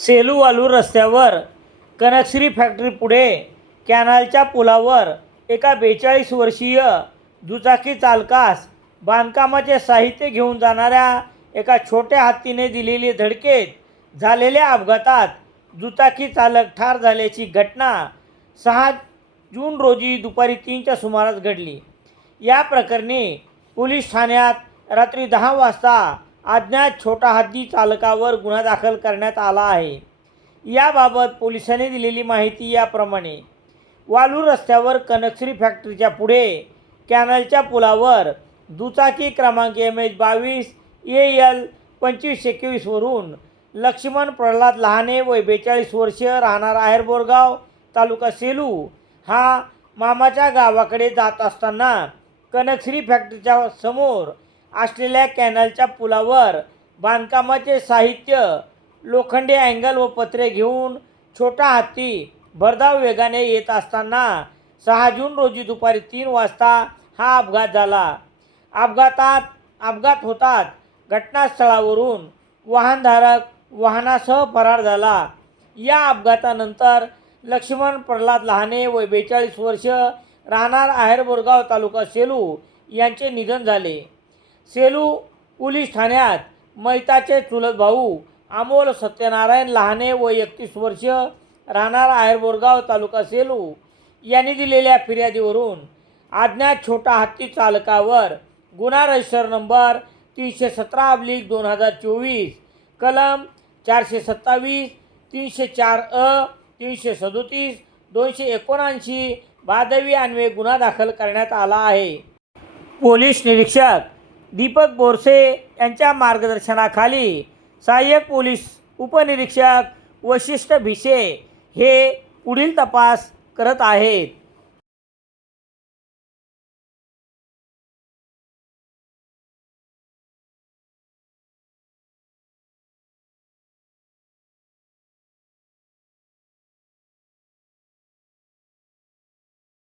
सेलू वालूर रस्त्यावर कनकश्री फॅक्टरी पुढे कॅनलच्या पुलावर एका बेचाळीस वर्षीय दुचाकी चालकास बांधकामाचे साहित्य घेऊन जाणाऱ्या एका छोट्या हत्तीने दिलेली धडकेत झालेल्या अपघातात दुचाकी चालक ठार झाल्याची घटना सहा जून रोजी दुपारी तीनच्या सुमारास घडली. या प्रकरणी पोलीस ठाण्यात रात्री दहा वाजता अज्ञात छोटा हद्दी चालकावर गुन्हा दाखल करण्यात आला आहे. याबाबत पोलिसांनी दिलेली माहिती याप्रमाणे वालूर रस्त्यावर कनकश्री फॅक्टरीच्या पुढे कॅनलच्या पुलावर दुचाकी क्रमांक एम एच बावीस ए एल पंचवीस एकवीसवरून लक्ष्मण प्रल्हाद लहाने वय बेचाळीस वर्ष राहणार आहेर बोरगाव तालुका सेलू हा मामाच्या गावाकडे जात असताना कनकश्री फॅक्टरीच्या समोर असलेल्या कॅनलच्या पुलावर बांधकामाचे साहित्य लोखंडी अँगल व पत्रे घेऊन छोटा हत्ती भरधाव वेगाने येत असताना सहा जून रोजी दुपारी तीन वाजता हा अपघात झाला. अपघातात अपघात होतात घटनास्थळावरून वाहनधारक वाहनासह फरार झाला. या अपघातानंतर लक्ष्मण प्रल्हाद लहाने व बेचाळीस वर्ष राहणार आहेर बोरगाव तालुका सेलू यांचे निधन झाले. सेलू पोलीस ठाण्यात मैताचे चुलत भाऊ अमोल सत्यनारायण लहाने व एकतीस वर्ष राहणार आहेरबोरगाव तालुका सेलू. यांनी दिलेल्या फिर्यादीवरून अज्ञात छोटा हत्ती चालकावर गुन्हा रजिस्टर नंबर तीनशे सतरा अब्लिक दोन हजार चोवीस कलम चारशे सत्तावीस तीनशे चार अ तीनशे सदोतीस दोनशे एकोणऐंशी बादवी अन्वये गुन्हा दाखल करण्यात आला आहे. पोलीस निरीक्षक दीपक बोरसे यांच्या मार्गदर्शनाखाली सहाय्यक पोलीस उपनिरीक्षक वशिष्ठ भिसे हे पुढील तपास करत आहेत.